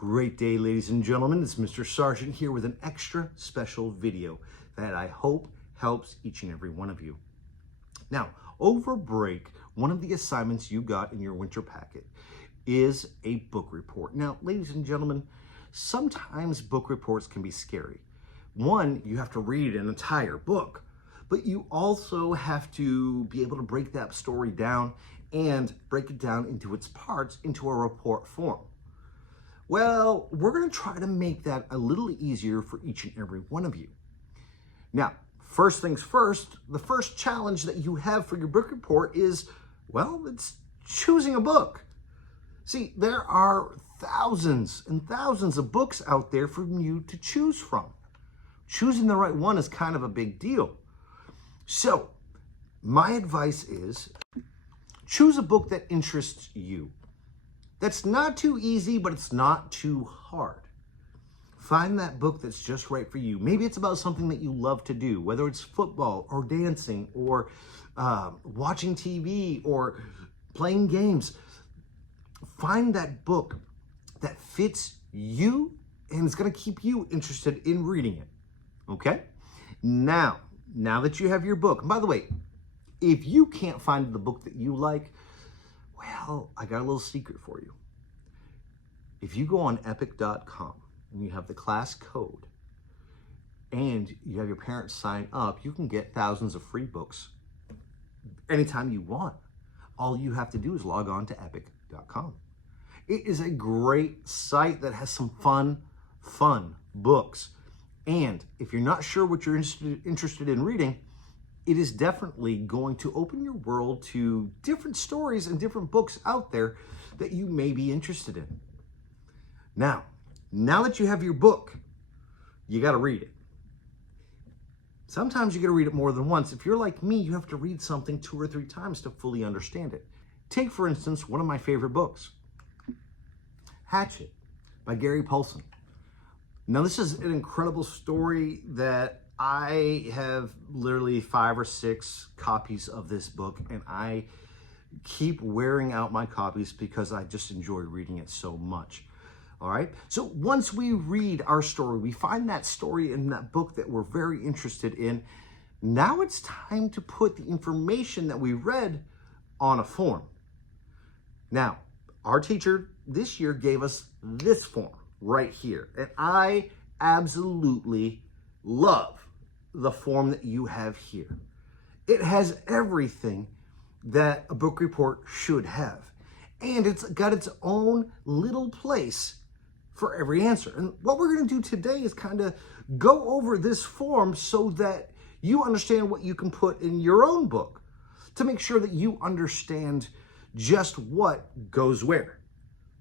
Great day, ladies and gentlemen. It's Mr. Sargent here with an extra special video that I hope helps each and every one of you. Now, over break, one of the assignments you got in your winter packet is a book report. Now, ladies and gentlemen, sometimes book reports can be scary. One, you have to read an entire book, but you also have to be able to break that story down and break it down into its parts into a report form. Well, we're going to try to make that a little easier for each and every one of you. Now, first things first, the first challenge that you have for your book report is, well, it's choosing a book. See, there are thousands and thousands of books out there for you to choose from. Choosing the right one is kind of a big deal. So, my advice is choose a book that interests you. That's not too easy, but it's not too hard. Find that book that's just right for you. Maybe it's about something that you love to do, whether it's football or dancing or watching TV or playing games. Find that book that fits you and is going to keep you interested in reading it. Okay? Now that you have your book, and by the way, if you can't find the book that you like, well, I got a little secret for you. If you go on epic.com and you have the class code and you have your parents sign up, you can get thousands of free books anytime you want. All you have to do is log on to epic.com. It is a great site that has some fun books. And if you're not sure what you're interested in reading, it is definitely going to open your world to different stories and different books out there that you may be interested in. Now that you have your book, you got to read it. Sometimes you got to read it more than once. If you're like me, you have to read something 2 or 3 times to fully understand it. Take, for instance, one of my favorite books, Hatchet by Gary Paulsen. Now, this is an incredible story that I have literally 5 or 6 copies of this book, and I keep wearing out my copies because I just enjoy reading it so much. All right. So once we read our story, we find that story in that book that we're very interested in. Now it's time to put the information that we read on a form. Now, our teacher this year gave us this form right here, and I absolutely love the form that you have here. It has everything that a book report should have, and it's got its own little place for every answer. And what we're going to do today is kind of go over this form so that you understand what you can put in your own book to make sure that you understand just what goes where.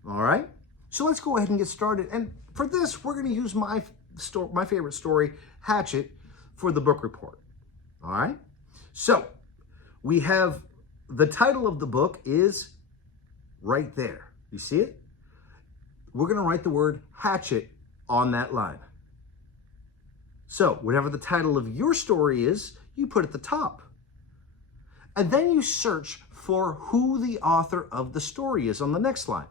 All right? So let's go ahead and get started. And for this, we're going to use my favorite story, Hatchet, for the book report. All right? So we have the title of the book is right there. You see it? We're going to write the word hatchet on that line. So whatever the title of your story is, you put at the top. And then you search for who the author of the story is on the next line.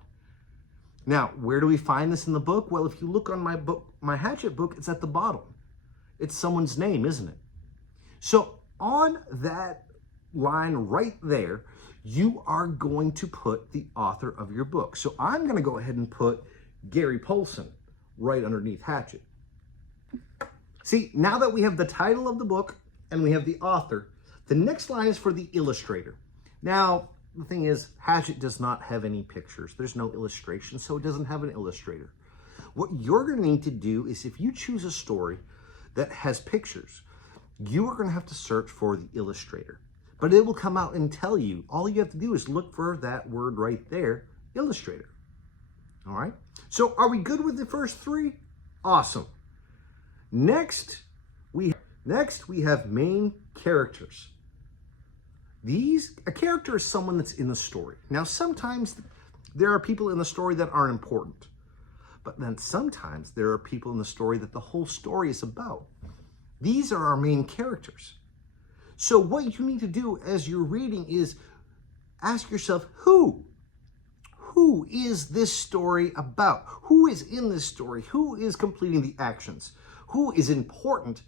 Now, where do we find this in the book? Well, if you look on my book, my Hatchet book, it's at the bottom. It's someone's name, isn't it? So on that line right there, you are going to put the author of your book. So I'm going to go ahead and put Gary Paulsen right underneath Hatchet. See, now that we have the title of the book and we have the author, the next line is for the illustrator. Now, the thing is, Hatchet does not have any pictures. There's no illustration, so it doesn't have an illustrator. What you're going to need to do is, if you choose a story that has pictures, you are going to have to search for the illustrator. But it will come out and tell you. All you have to do is look for that word right there, illustrator. All right? So are we good with the first 3? Awesome. Next, we have main characters. A character is someone that's in the story. Now, sometimes there are people in the story that aren't important. But then sometimes there are people in the story that the whole story is about. These are our main characters. So what you need to do as you're reading is ask yourself, who who is this story about? Who is in this story? Who is completing the actions? Who is important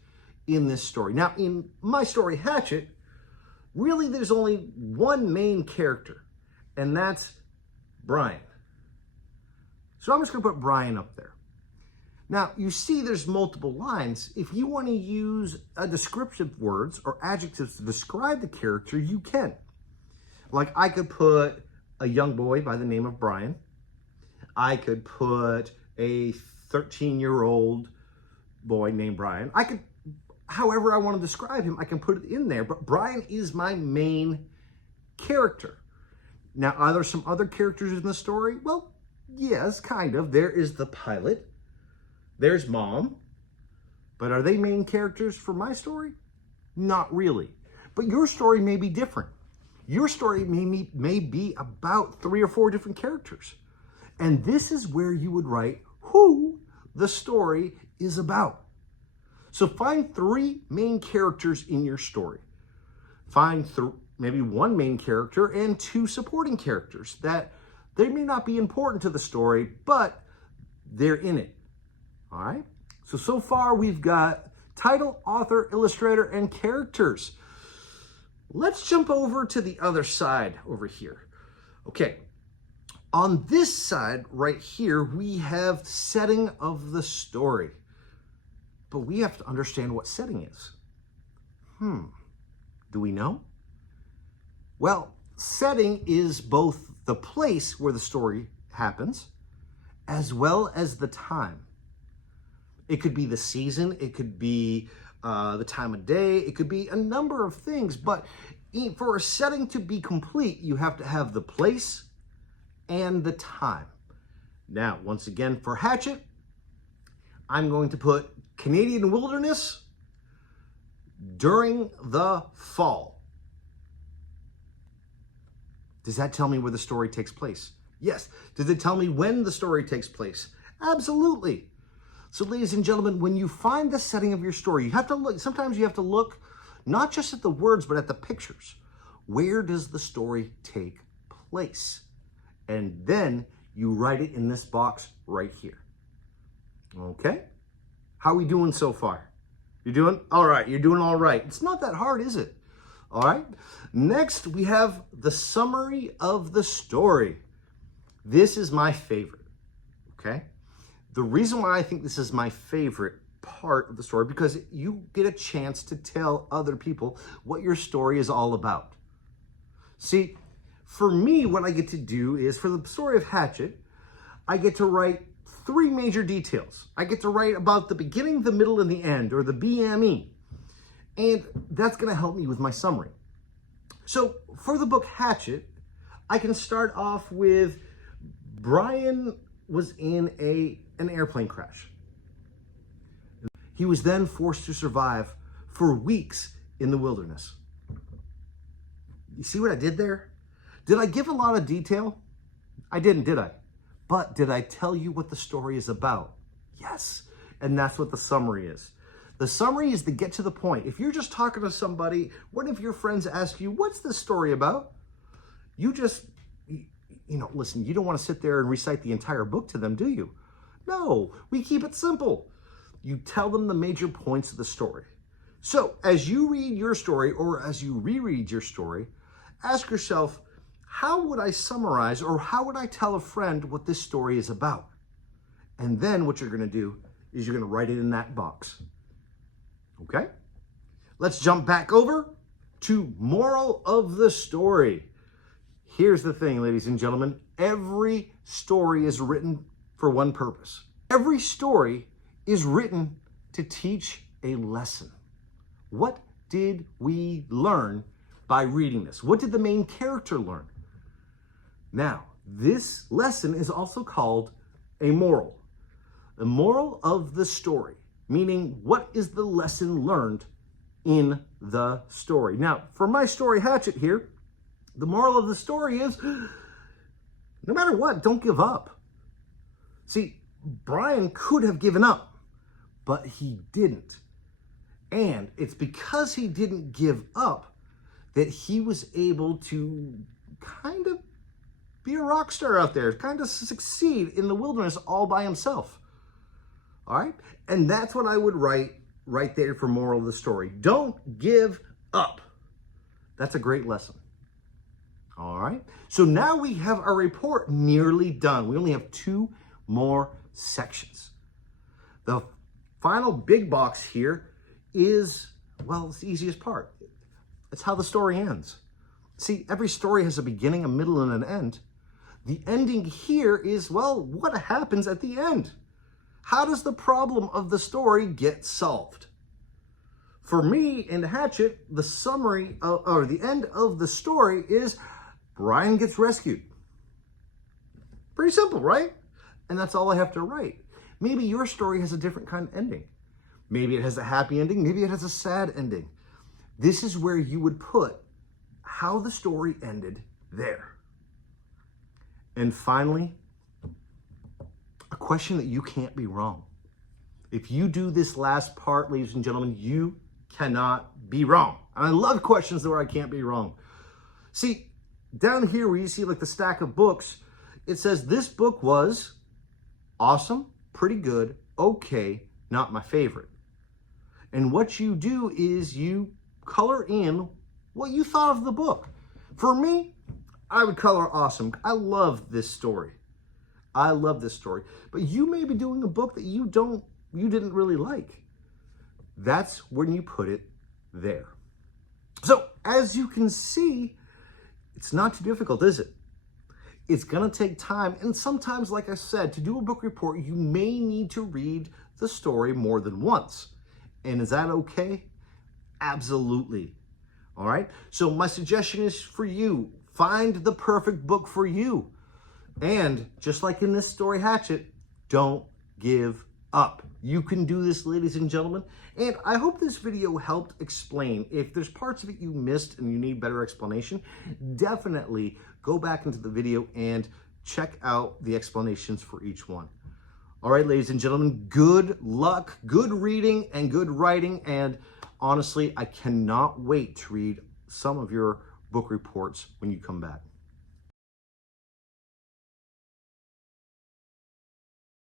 in this story? Now, in my story, Hatchet, really there's only one main character, and that's Brian. So I'm just going to put Brian up there. Now, you see there's multiple lines. If you want to use a descriptive words or adjectives to describe the character, you can. Like I could put a young boy by the name of Brian. I could put a 13-year-old boy named Brian. I could, however I want to describe him, I can put it in there. But Brian is my main character. Now, are there some other characters in the story? Well, yes, kind of. There is the pilot. There's Mom. But are they main characters for my story? Not really. But your story may be different. Your story may be about 3 or 4 different characters. And this is where you would write who the story is about. So find 3 main characters in your story. Find maybe 1 main character and 2 supporting characters that they may not be important to the story, but they're in it. All right? So far we've got title, author, illustrator, and characters. Let's jump over to the other side over here. Okay, on this side right here, we have setting of the story. But we have to understand what setting is. Do we know? Well, setting is both the place where the story happens, as well as the time. It could be the season, it could be the time of day, it could be a number of things, but for a setting to be complete, you have to have the place and the time. Now, once again, for Hatchet, I'm going to put Canadian wilderness during the fall. Does that tell me where the story takes place? Yes. Does it tell me when the story takes place? Absolutely. So ladies and gentlemen, when you find the setting of your story, you have to look, sometimes you have to look not just at the words, but at the pictures. Where does the story take place? And then you write it in this box right here. Okay? How are we doing so far? You're doing all right. You're doing all right. It's not that hard, is it? All right. Next, we have the summary of the story. This is my favorite. Okay? The reason why I think this is my favorite part of the story, because you get a chance to tell other people what your story is all about. See, for me, what I get to do is, for the story of Hatchet, I get to write 3 major details. I get to write about the beginning, the middle, and the end, or the BME. And that's going to help me with my summary. So for the book Hatchet, I can start off with Brian was in an airplane crash. He was then forced to survive for weeks in the wilderness. You see what I did there? Did I give a lot of detail? I didn't, did I? But did I tell you what the story is about? Yes. And that's what the summary is. The summary is to get to the point. If you're just talking to somebody, one of your friends asks you, what's this story about? You just, listen, you don't want to sit there and recite the entire book to them, do you? No, we keep it simple. You tell them the major points of the story. So as you read your story, or as you reread your story, ask yourself, how would I summarize, or how would I tell a friend what this story is about? And then what you're going to do is you're going to write it in that box. Okay? Let's jump back over to moral of the story. Here's the thing, ladies and gentlemen. Every story is written for one purpose. Every story is written to teach a lesson. What did we learn by reading this? What did the main character learn? Now, this lesson is also called a moral. The moral of the story, meaning what is the lesson learned in the story. Now, for my story Hatchet here, the moral of the story is, no matter what, don't give up. See, Brian could have given up, but he didn't. And it's because he didn't give up that he was able to kind of Be a rock star out there. Kind of succeed in the wilderness all by himself. All right? And that's what I would write right there for moral of the story. Don't give up. That's a great lesson. All right? So now we have our report nearly done. We only have 2 more sections. The final big box here is, well, it's the easiest part. It's how the story ends. See, every story has a beginning, a middle, and an end. The ending here is, well, what happens at the end? How does the problem of the story get solved? For me, in Hatchet, the summary, or the end of the story is Brian gets rescued. Pretty simple, right? And that's all I have to write. Maybe your story has a different kind of ending. Maybe it has a happy ending. Maybe it has a sad ending. This is where you would put how the story ended there. And finally, a question that you can't be wrong. If you do this last part, ladies and gentlemen, you cannot be wrong. And I love questions where I can't be wrong. See, down here where you see like the stack of books, it says this book was awesome, pretty good, okay, not my favorite. And what you do is you color in what you thought of the book. For me, I would color awesome. I love this story. I love this story. But you may be doing a book that you didn't really like. That's when you put it there. So as you can see, it's not too difficult, is it? It's gonna take time. And sometimes, like I said, to do a book report, you may need to read the story more than once. And is that okay? Absolutely. All right. So my suggestion is for you, find the perfect book for you. And just like in this story, Hatchet, don't give up. You can do this, ladies and gentlemen. And I hope this video helped explain. If there's parts of it you missed and you need better explanation, definitely go back into the video and check out the explanations for each one. All right, ladies and gentlemen, good luck, good reading, and good writing. And honestly, I cannot wait to read some of your book reports when you come back.